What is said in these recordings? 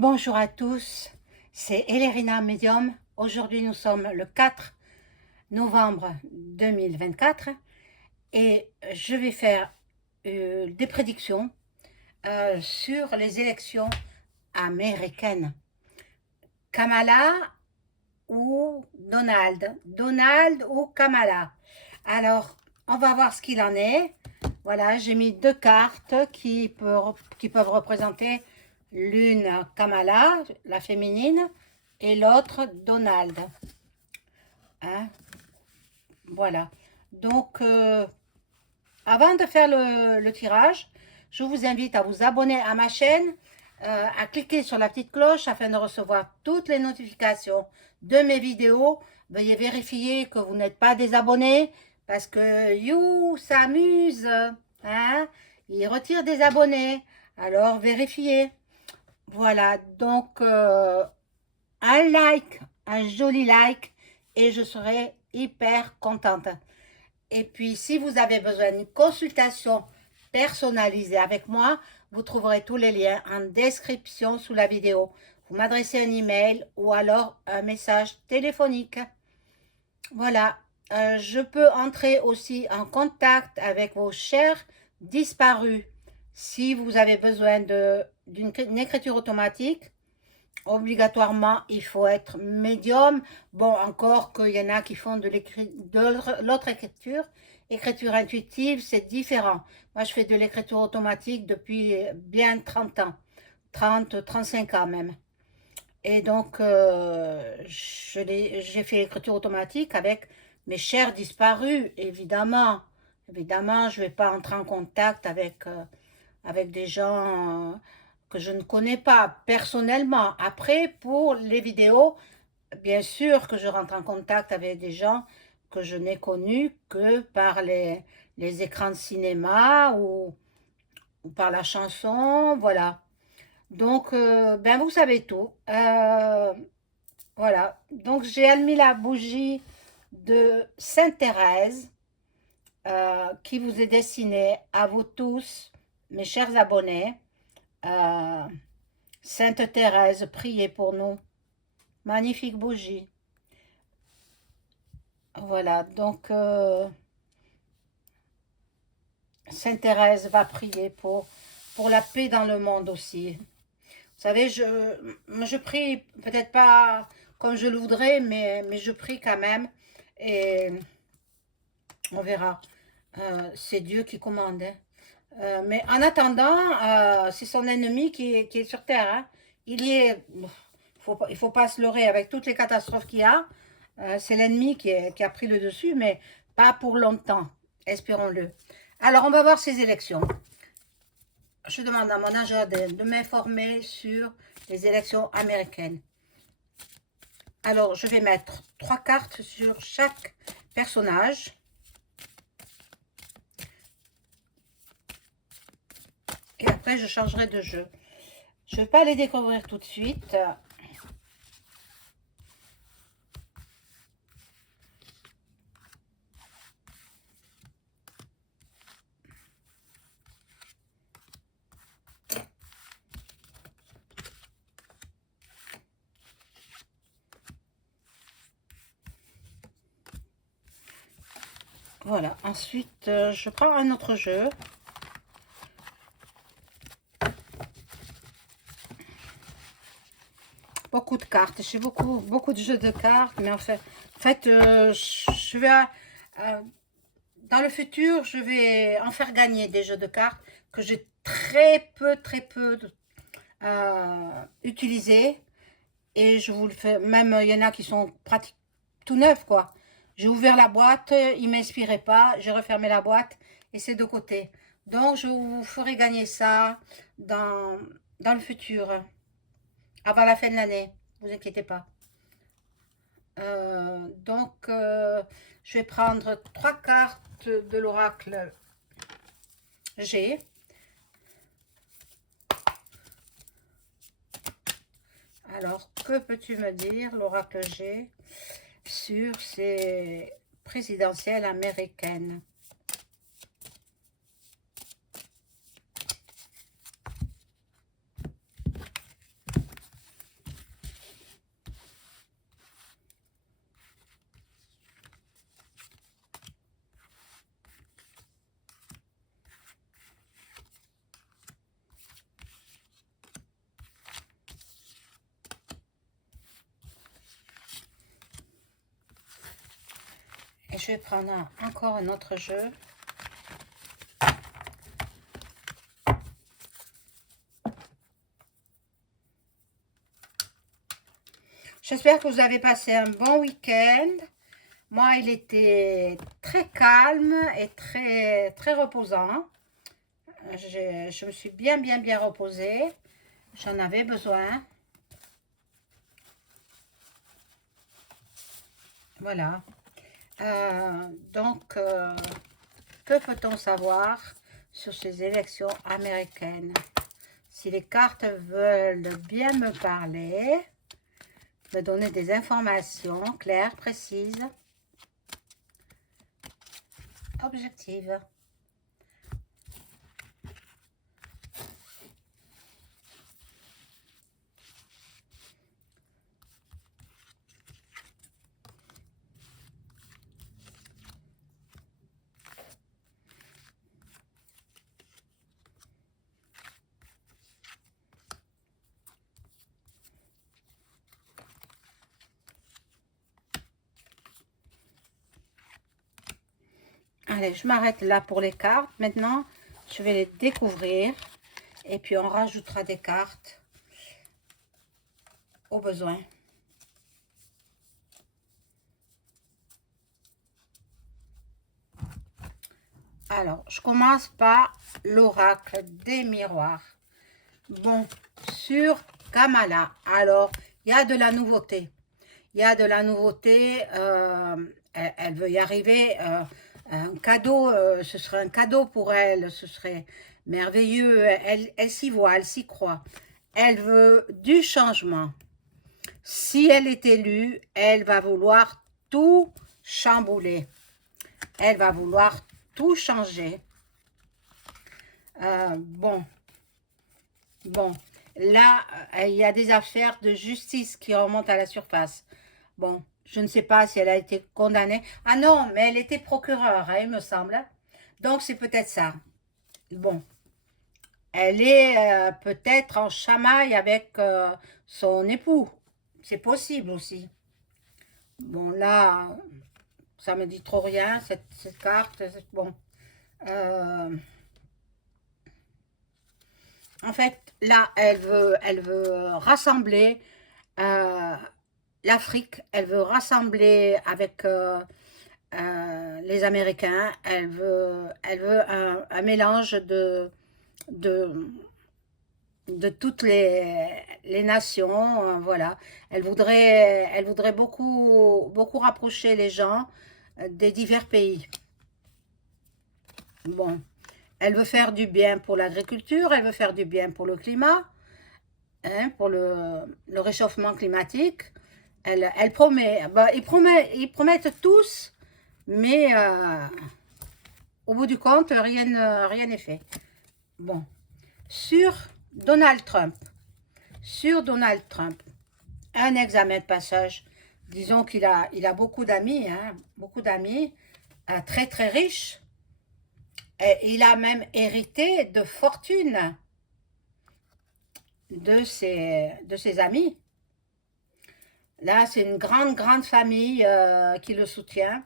Bonjour à tous, c'est Elérina Medium. Aujourd'hui, nous sommes le 4 novembre 2024 et je vais faire des prédictions sur les élections américaines. Kamala ou Donald? Donald ou Kamala? Alors, on va voir ce qu'il en est. Voilà, j'ai mis deux cartes qui peuvent représenter l'une Kamala, la féminine, et l'autre Donald. Hein? Voilà. Donc, avant de faire le tirage, je vous invite à vous abonner à ma chaîne, à cliquer sur la petite cloche afin de recevoir toutes les notifications de mes vidéos. Veuillez vérifier que vous n'êtes pas désabonné parce que you s'amuse, hein? Il retire des abonnés. Alors vérifiez. Voilà, donc un like, un joli like et je serai hyper contente. Et puis, si vous avez besoin d'une consultation personnalisée avec moi, vous trouverez tous les liens en description sous la vidéo. Vous m'adressez un email ou alors un message téléphonique. Voilà, je peux entrer aussi en contact avec vos chers disparus. Si vous avez besoin d'une écriture automatique, obligatoirement, il faut être médium. Bon, encore qu'il y en a qui font de l'autre écriture intuitive, c'est différent. Moi, je fais de l'écriture automatique depuis bien 30 ans, 35 ans même. Et donc, j'ai fait l'écriture automatique avec mes chers disparus, évidemment. Évidemment, je ne vais pas entrer en contact avec des gens que je ne connais pas personnellement. Après, pour les vidéos, bien sûr que je rentre en contact avec des gens que je n'ai connus que par les écrans de cinéma ou par la chanson, voilà. Donc, ben vous savez tout. Voilà. Donc, j'ai admis la bougie de Sainte-Thérèse qui vous est destinée à vous tous, mes chers abonnés. Sainte Thérèse, priez pour nous. Magnifique bougie. Voilà, donc Sainte Thérèse va prier pour la paix dans le monde aussi. Vous savez, je prie peut-être pas comme je le voudrais, mais je prie quand même. Et on verra. C'est Dieu qui commande. Hein. Mais en attendant, c'est son ennemi qui est sur terre. Hein. Il y est. Il faut pas se leurrer avec toutes les catastrophes qu'il y a. C'est l'ennemi qui a pris le dessus, mais pas pour longtemps. Espérons-le. Alors, on va voir ces élections. Je demande à mon agent de m'informer sur les élections américaines. Alors, je vais mettre 3 cartes sur chaque personnage. Et après, je changerai de jeu. Je ne vais pas les découvrir tout de suite. Voilà. Ensuite, je prends un autre jeu. Beaucoup de cartes. J'ai beaucoup de jeux de cartes. Mais en fait je vais... dans le futur, je vais en faire gagner des jeux de cartes que j'ai très peu utilisés. Et je vous le fais, même il y en a qui sont pratiques tout neufs, quoi. J'ai ouvert la boîte, il ne m'inspirait pas, j'ai refermé la boîte et c'est de côté. Donc, je vous ferai gagner ça dans le futur, avant la fin de l'année, vous inquiétez pas. Donc, je vais prendre 3 cartes de l'oracle G. Alors, que peux-tu me dire, l'oracle G, sur ces présidentielles américaines? Et je vais prendre encore un autre jeu. J'espère que vous avez passé un bon week-end. Moi, il était très calme et très reposant. Je me suis bien reposée. J'en avais besoin. Voilà. Donc, que peut-on savoir sur ces élections américaines? Si les cartes veulent bien me parler, me donner des informations claires, précises, objectives. Allez, je m'arrête là pour les cartes. Maintenant, je vais les découvrir. Et puis, on rajoutera des cartes au besoin. Alors, je commence par l'oracle des miroirs. Bon, sur Kamala, alors, il y a de la nouveauté. Il y a de la nouveauté. Elle veut y arriver. Un cadeau, ce serait un cadeau pour elle. Ce serait merveilleux. Elle s'y voit, elle s'y croit. Elle veut du changement. Si elle est élue, elle va vouloir tout chambouler. Elle va vouloir tout changer. Bon, là, il y a des affaires de justice qui remontent à la surface. Bon, je ne sais pas si elle a été condamnée. Ah non, mais elle était procureure, hein, il me semble. Donc, c'est peut-être ça. Bon, elle est peut-être en chamaille avec son époux. C'est possible aussi. Bon, là, ça me dit trop rien, cette carte. Bon. En fait, là, elle veut rassembler l'Afrique. Elle veut rassembler avec les Américains. Elle veut un mélange de, de toutes les nations. Voilà. Elle voudrait beaucoup rapprocher les gens des divers pays. Bon. Elle veut faire du bien pour l'agriculture, elle veut faire du bien pour le climat, hein, pour le réchauffement climatique. Elle promet, ils promettent tous, mais au bout du compte, rien n'est fait. Bon, sur Donald Trump, un examen de passage. Disons qu'il a beaucoup d'amis, hein, beaucoup d'amis, très riches. Et il a même hérité de fortune de ses amis. Là, c'est une grande famille qui le soutient.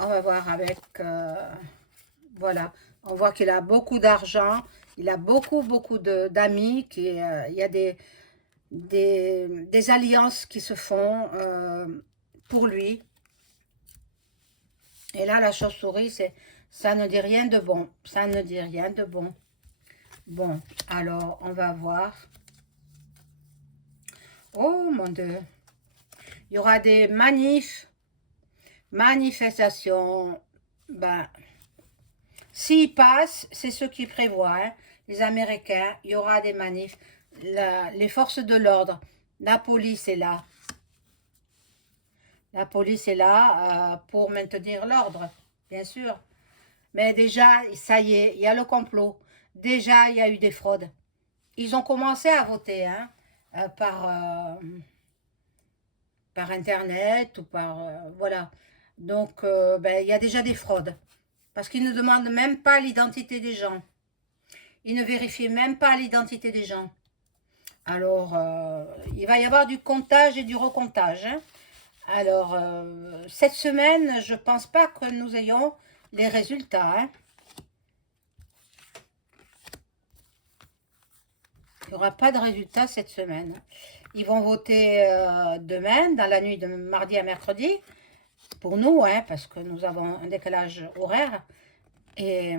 On va voir avec... voilà, on voit qu'il a beaucoup d'argent. Il a beaucoup d'amis. Il y a des alliances qui se font pour lui. Et là, la chauve-souris, ça ne dit rien de bon. Ça ne dit rien de bon. Bon, alors, on va voir. Oh, mon Dieu. Il y aura des manifestations. Ben, s'ils passent, c'est ce qu'ils prévoient. Hein. Les Américains, il y aura des manifs. Les forces de l'ordre, la police est là. La police est là pour maintenir l'ordre, bien sûr. Mais déjà, ça y est, il y a le complot. Déjà, il y a eu des fraudes. Ils ont commencé à voter hein, par Internet ou par... voilà. Donc, ben, il y a déjà des fraudes. Parce qu'ils ne demandent même pas l'identité des gens. Ils ne vérifient même pas l'identité des gens. Alors, il va y avoir du comptage et du recomptage. Hein. Alors, cette semaine, je pense pas que nous ayons les résultats, hein. Il n'y aura pas de résultats cette semaine. Ils vont voter demain, dans la nuit de mardi à mercredi, pour nous, hein, parce que nous avons un décalage horaire. Et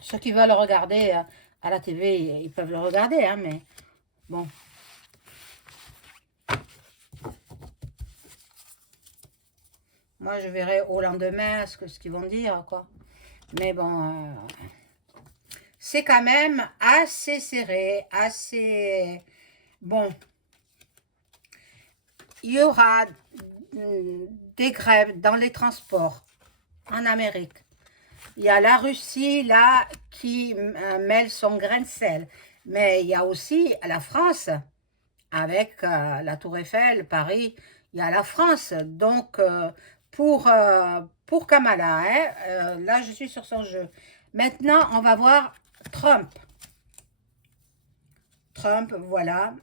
ceux qui veulent regarder à la TV, ils peuvent le regarder, hein, mais bon. Moi, je verrai au lendemain ce qu'ils vont dire, quoi. Mais bon, c'est quand même assez serré, assez... Bon, il y aura des grèves dans les transports en Amérique. Il y a la Russie, là, qui mêle son grain de sel. Mais il y a aussi la France, avec la Tour Eiffel, Paris. Il y a la France. Donc, pour Kamala, hein, là, je suis sur son jeu. Maintenant, on va voir Trump. Trump, voilà.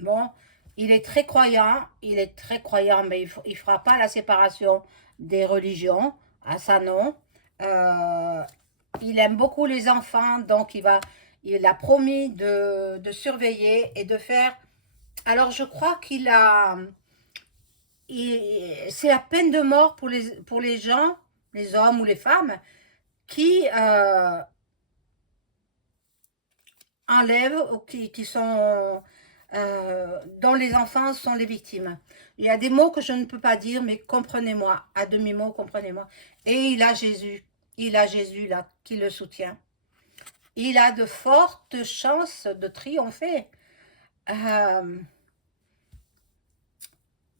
Bon, il est très croyant, mais il fera pas la séparation des religions, à ça non. Euh, il aime beaucoup les enfants, donc il a promis de surveiller et de faire. Alors je crois c'est la peine de mort pour les gens, les hommes ou les femmes, qui enlèvent ou qui sont dont les enfants sont les victimes. Il y a des mots que je ne peux pas dire, mais comprenez-moi, à demi-mot, comprenez-moi. Et il a Jésus là qui le soutient. Il a de fortes chances de triompher. Euh,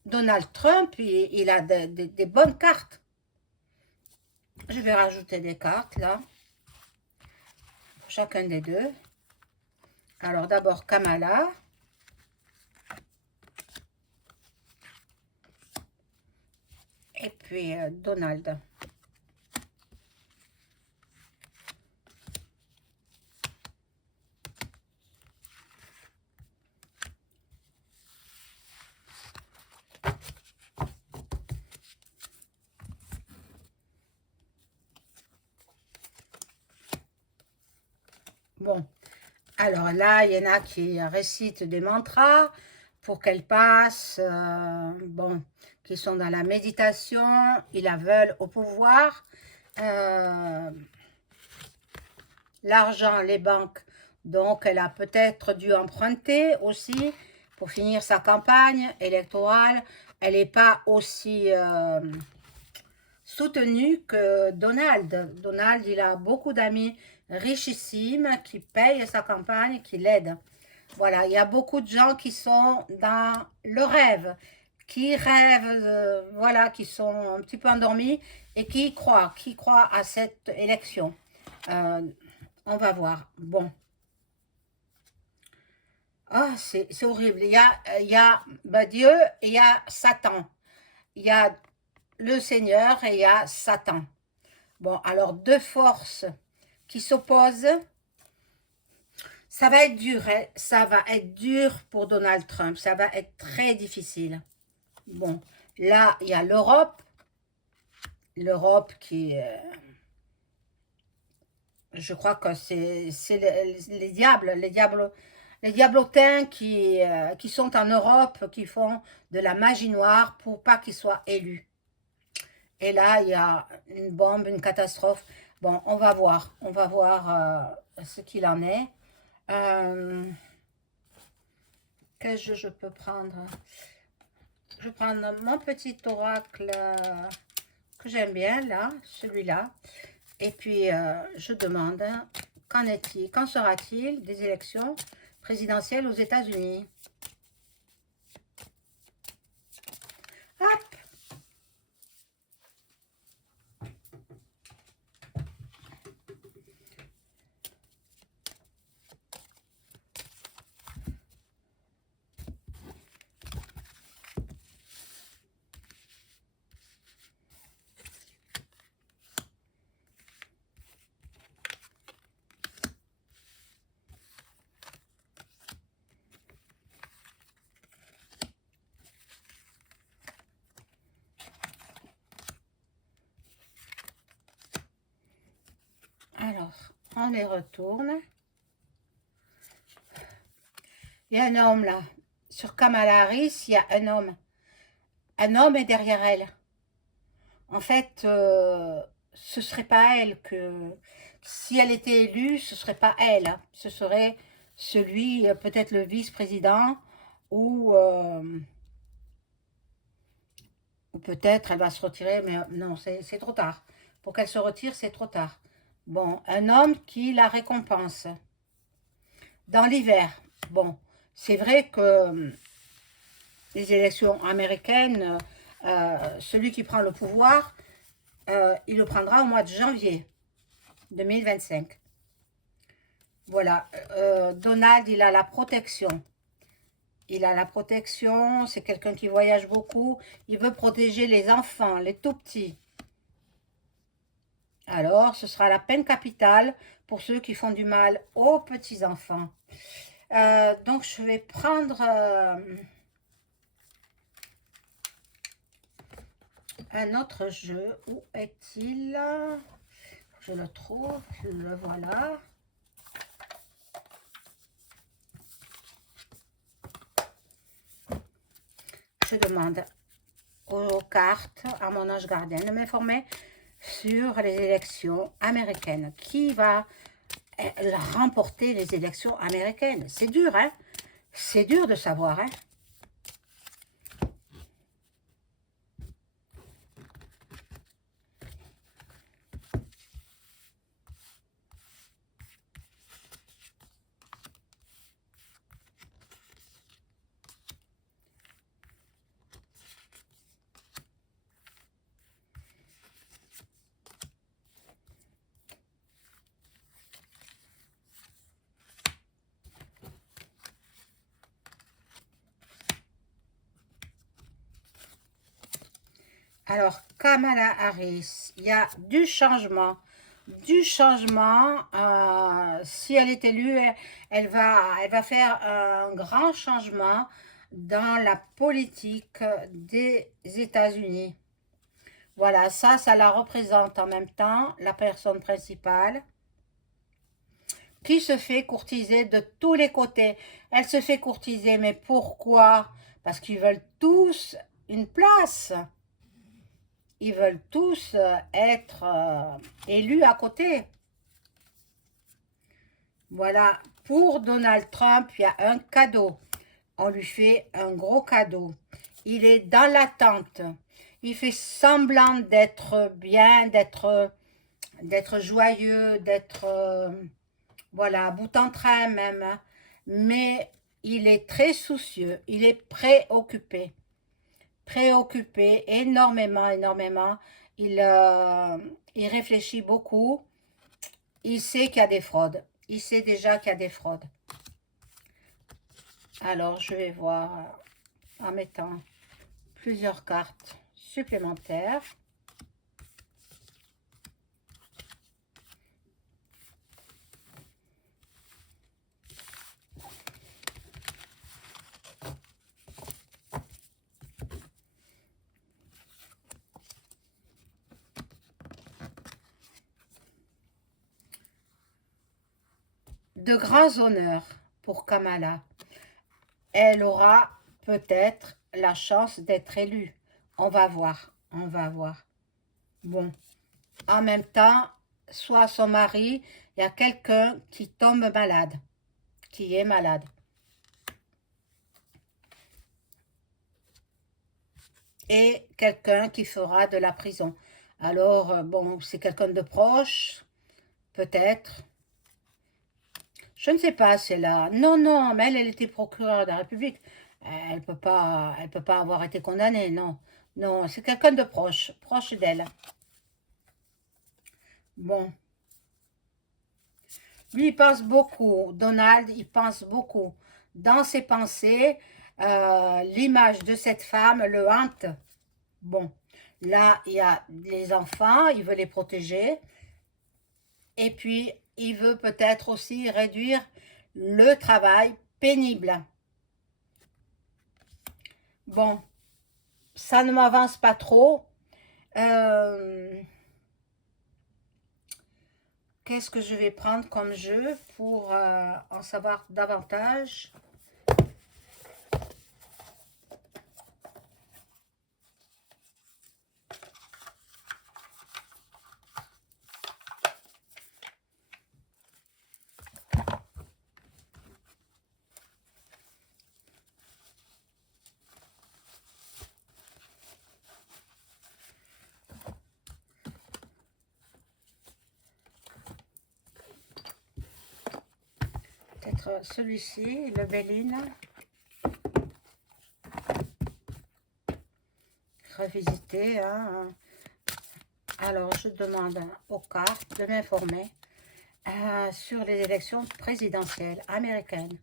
Donald Trump, il a des bonnes cartes. Je vais rajouter des cartes là, pour chacun des deux. Alors d'abord Kamala. Et puis Donald. Bon, alors là, il y en a qui récitent des mantras pour qu'elles passent, bon, qui sont dans la méditation, ils la veulent au pouvoir. Euh, L'argent, les banques, donc elle a peut-être dû emprunter aussi pour finir sa campagne électorale. Elle n'est pas aussi soutenue que Donald. Donald, il a beaucoup d'amis richissimes qui payent sa campagne, qui l'aident. Voilà, il y a beaucoup de gens qui sont dans le rêve, qui rêvent, voilà, qui sont un petit peu endormis et qui croient à cette élection. Euh, on va voir. Bon. Ah, c'est horrible. Il y a bah, Dieu et il y a Satan. Il y a le Seigneur et il y a Satan. Bon, alors deux forces qui s'opposent. Ça va être dur, hein. Ça va être dur pour Donald Trump. Ça va être très difficile. Bon, là, il y a l'Europe. L'Europe qui... je crois que c'est les diables, les diablotins qui sont en Europe, qui font de la magie noire pour pas qu'ils soient élus. Et là, il y a une bombe, une catastrophe. Bon, on va voir ce qu'il en est. Qu'est-ce que je peux prendre? Je vais prendre mon petit oracle que j'aime bien, là, celui-là. Et puis, je demande, qu'en sera-t-il des élections présidentielles aux États-Unis? Hop! on les retourne. Il y a un homme là. Sur Kamala Harris, il y a un homme. Un homme est derrière elle. En fait, ce serait pas elle que... Si elle était élue, ce serait pas elle, hein. Ce serait celui, peut-être le vice-président, ou, euh, ou peut-être elle va se retirer, mais non, c'est trop tard. Pour qu'elle se retire, c'est trop tard. Bon, un homme qui la récompense. Dans l'hiver, bon, c'est vrai que les élections américaines, celui qui prend le pouvoir, il le prendra au mois de janvier 2025. Voilà, Donald, il a la protection. Il a la protection, c'est quelqu'un qui voyage beaucoup. Il veut protéger les enfants, les tout-petits. Alors, ce sera la peine capitale pour ceux qui font du mal aux petits-enfants. Donc, je vais prendre un autre jeu. Où est-il? Je le trouve, le voilà. Je demande aux cartes, à mon ange gardien, de m'informer sur les élections américaines. Qui va remporter les élections américaines? C'est dur, hein? C'est dur de savoir, hein? Alors, Kamala Harris, il y a du changement. Du changement. Si elle est élue, elle va faire un grand changement dans la politique des États-Unis. Voilà, ça la représente en même temps, la personne principale, qui se fait courtiser de tous les côtés. Elle se fait courtiser, mais pourquoi? Parce qu'ils veulent tous une place. Ils veulent tous être élus à côté. Voilà, pour Donald Trump, il y a un cadeau. On lui fait un gros cadeau. Il est dans l'attente. Il fait semblant d'être bien, d'être joyeux, d'être, voilà, bout en train même. Mais il est très soucieux, il est préoccupé. Préoccupé énormément, énormément. Il réfléchit beaucoup. Il sait qu'il y a des fraudes. Il sait déjà qu'il y a des fraudes. Alors, je vais voir en mettant plusieurs cartes supplémentaires. De grands honneurs pour Kamala. Elle aura peut-être la chance d'être élue. On va voir, on va voir. Bon, en même temps, soit son mari, il y a quelqu'un qui tombe malade, qui est malade. Et quelqu'un qui fera de la prison. Alors, bon, c'est quelqu'un de proche, peut-être. Je ne sais pas, c'est là. Non, non, mais elle était procureure de la République. Elle peut pas avoir été condamnée, non. Non, c'est quelqu'un de proche, proche d'elle. Bon, lui, il pense beaucoup. Donald, il pense beaucoup. Dans ses pensées, l'image de cette femme le hante. Bon, là, il y a les enfants, il veut les protéger. Et puis, il veut peut-être aussi réduire le travail pénible. Bon, ça ne m'avance pas trop. Euh, qu'est-ce que je vais prendre comme jeu pour en savoir davantage? Peut-être celui-ci, le Béline. Revisiter. Hein. Alors, je demande aux cartes de m'informer sur les élections présidentielles américaines.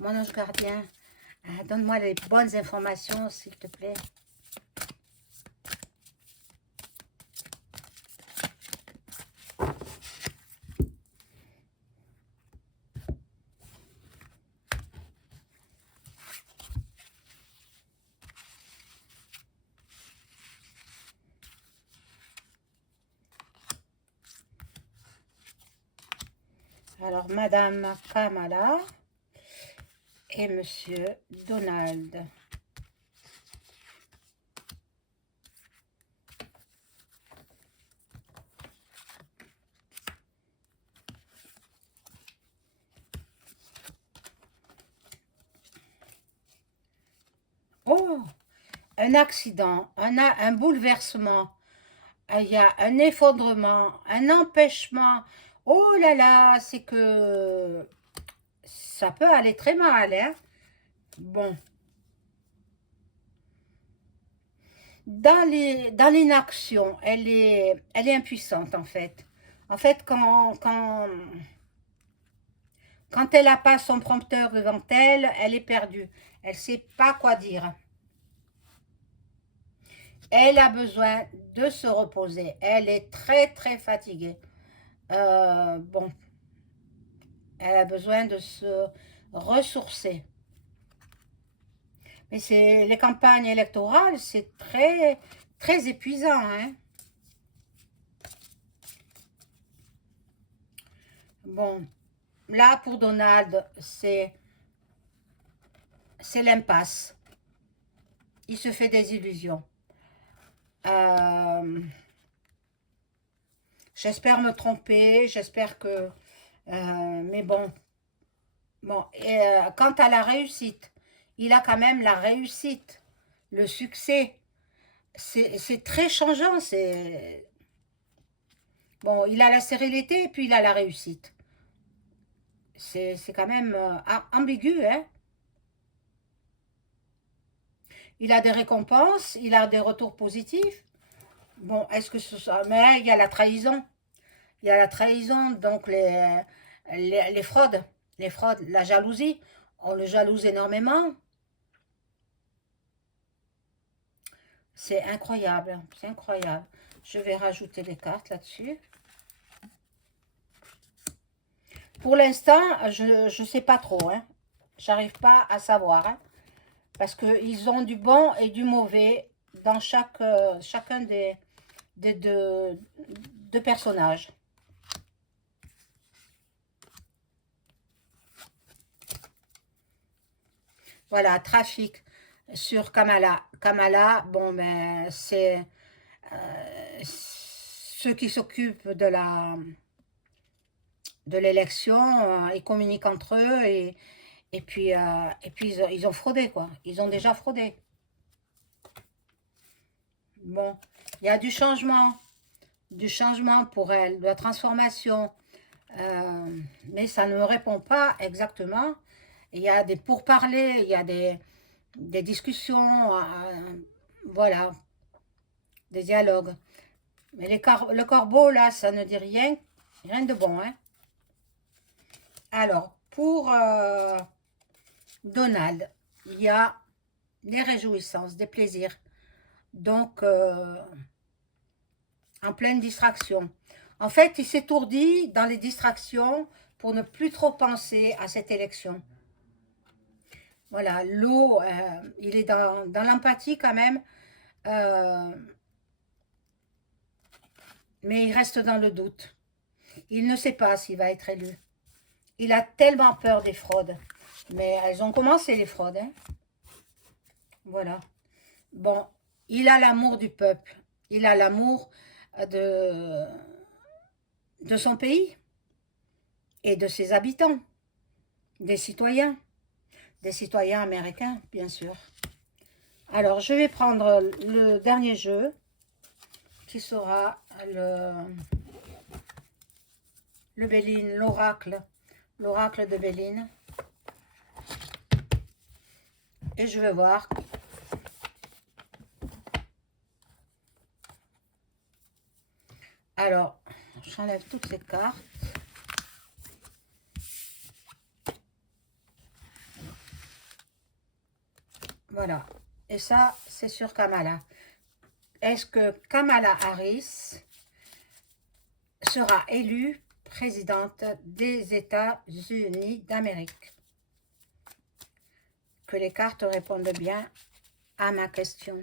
Mon ange gardien, donne-moi les bonnes informations, s'il te plaît. Alors, Madame Kamala et Monsieur Donald. Oh, un accident, un bouleversement, il y a un effondrement, un empêchement. Oh là là, c'est que ça peut aller très mal, hein. Bon, dans l'inaction, elle est impuissante en fait. En fait, quand elle n'a pas son prompteur devant elle, elle est perdue. Elle ne sait pas quoi dire. Elle a besoin de se reposer. Elle est très très fatiguée. Bon, elle a besoin de se ressourcer. Mais c'est les campagnes électorales, c'est très très épuisant, hein. Bon, là pour Donald, c'est l'impasse. Il se fait des illusions. Euh, J'espère me tromper, j'espère que... mais bon, quant à la réussite, il a quand même la réussite, le succès. C'est très changeant. Bon, il a la sérénité et puis il a la réussite. C'est quand même ambigu, hein. Il a des récompenses, il a des retours positifs. Bon, est-ce que ce soit... Mais il y a la trahison. Il y a la trahison, donc les fraudes. Les fraudes, la jalousie. On le jalouse énormément. C'est incroyable, c'est incroyable. Je vais rajouter les cartes là-dessus. Pour l'instant, je ne sais pas trop. Hein. J'arrive pas à savoir. Hein, parce qu'ils ont du bon et du mauvais dans chacun des deux personnages. Voilà, trafic sur Kamala. Kamala, bon, ben, c'est ceux qui s'occupent de l'élection, ils communiquent entre eux et puis ils ont fraudé, quoi. Ils ont déjà fraudé. Bon, il y a du changement pour elle, de la transformation, mais ça ne me répond pas exactement. Il y a des pourparlers, il y a des discussions, voilà, des dialogues. Mais le corbeau, là, ça ne dit rien, rien de bon, hein. Alors, pour Donald, il y a des réjouissances, des plaisirs. Donc, en pleine distraction. En fait, il s'étourdit dans les distractions pour ne plus trop penser à cette élection. Voilà, l'eau, il est dans l'empathie quand même, euh, mais il reste dans le doute. Il ne sait pas s'il va être élu. Il a tellement peur des fraudes. Mais elles ont commencé, les fraudes. Hein. Voilà. Bon, il a l'amour du peuple. Il a l'amour de, de son pays et de ses habitants, des citoyens américains, bien sûr. Alors, je vais prendre le dernier jeu, qui sera le Béline, l'oracle de Béline. Et je vais voir. Alors, j'enlève toutes ces cartes. Voilà. Et ça, c'est sur Kamala. Est-ce que Kamala Harris sera élue présidente des États-Unis d'Amérique? Que les cartes répondent bien à ma question.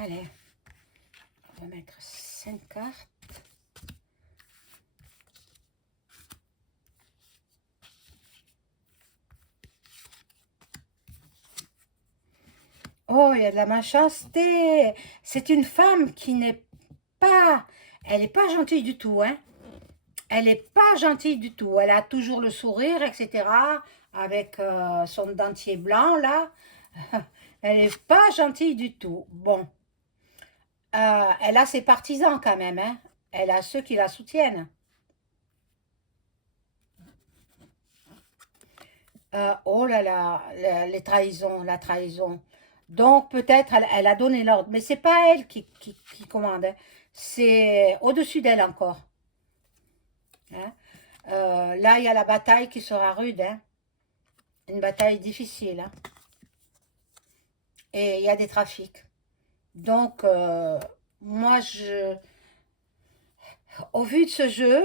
Allez, on va mettre 5 cartes. Oh, il y a de la méchanceté. C'est une femme qui n'est pas... Elle n'est pas gentille du tout, hein. Elle n'est pas gentille du tout. Elle a toujours le sourire, etc. Avec son dentier blanc, là. Elle n'est pas gentille du tout. Bon. Elle a ses partisans, quand même, hein. Elle a ceux qui la soutiennent. Oh là là, les trahisons, la trahison. Donc, peut-être, elle a donné l'ordre. Mais c'est pas elle qui commande. Hein. C'est au-dessus d'elle encore. Hein. Là, il y a la bataille qui sera rude. Hein. Une bataille difficile. Hein. Et il y a des trafics. Donc, moi, au vu de ce jeu,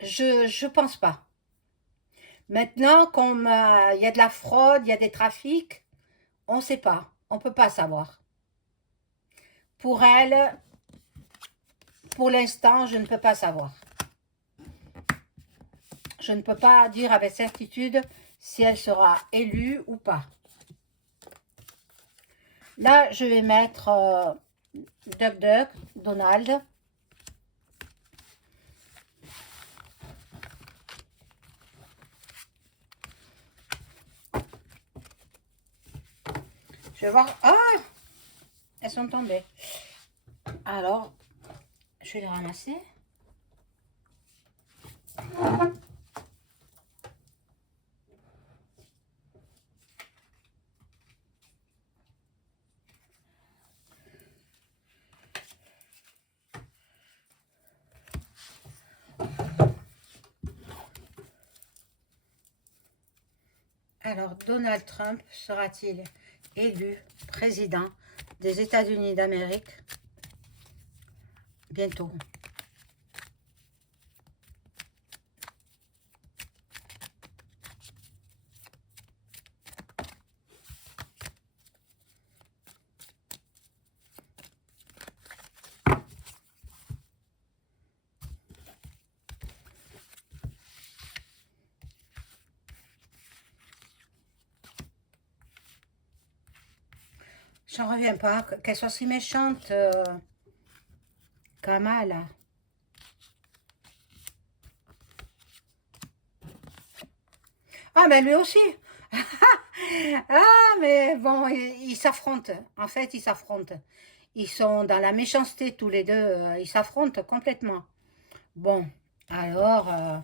je pense pas. Maintenant, comme il y a de la fraude, il y a des trafics, on ne sait pas. On ne peut pas savoir. Pour elle, pour l'instant, je ne peux pas savoir. Je ne peux pas dire avec certitude si elle sera élue ou pas. Là, je vais mettre Duck Duck, Donald. Je vais voir. Ah! Elles sont tombées. Alors, je vais les ramasser. Alors, Donald Trump sera-t-il élu président des États-Unis d'Amérique bientôt? J'en reviens pas, qu'elle soit si méchante, Kamala. Ah, mais lui aussi. Ah, mais bon, ils s'affrontent. En fait, ils s'affrontent. Ils sont dans la méchanceté tous les deux. Ils s'affrontent complètement. Bon, alors, là,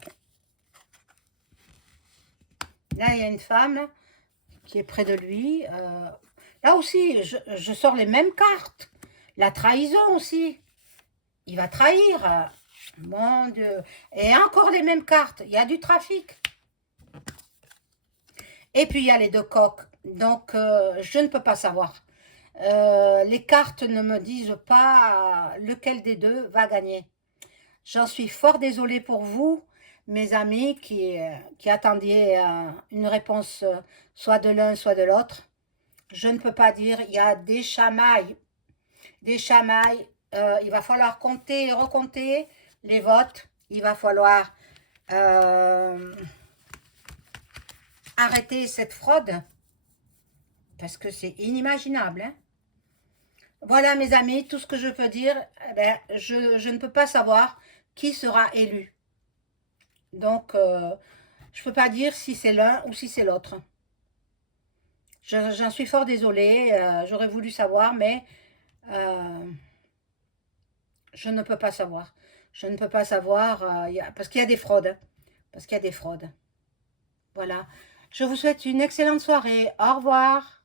il y a une femme là, qui est près de lui. Là aussi, je sors les mêmes cartes. La trahison aussi. Il va trahir. Mon Dieu. Et encore les mêmes cartes. Il y a du trafic. Et puis, il y a les deux coqs. Donc, je ne peux pas savoir. Les cartes ne me disent pas lequel des deux va gagner. J'en suis fort désolée pour vous, mes amis, qui attendiez une réponse soit de l'un, soit de l'autre. Je ne peux pas dire, il y a des chamailles. Des chamailles. Il va falloir compter et recompter les votes. Il va falloir arrêter cette fraude, parce que c'est inimaginable, hein. Voilà, mes amis, tout ce que je peux dire. Eh ben, je ne peux pas savoir qui sera élu. Donc, je ne peux pas dire si c'est l'un ou si c'est l'autre. J'en suis fort désolée. J'aurais voulu savoir, mais euh, je ne peux pas savoir. Je ne peux pas savoir parce qu'il y a des fraudes, hein. Parce qu'il y a des fraudes. Voilà. Je vous souhaite une excellente soirée. Au revoir.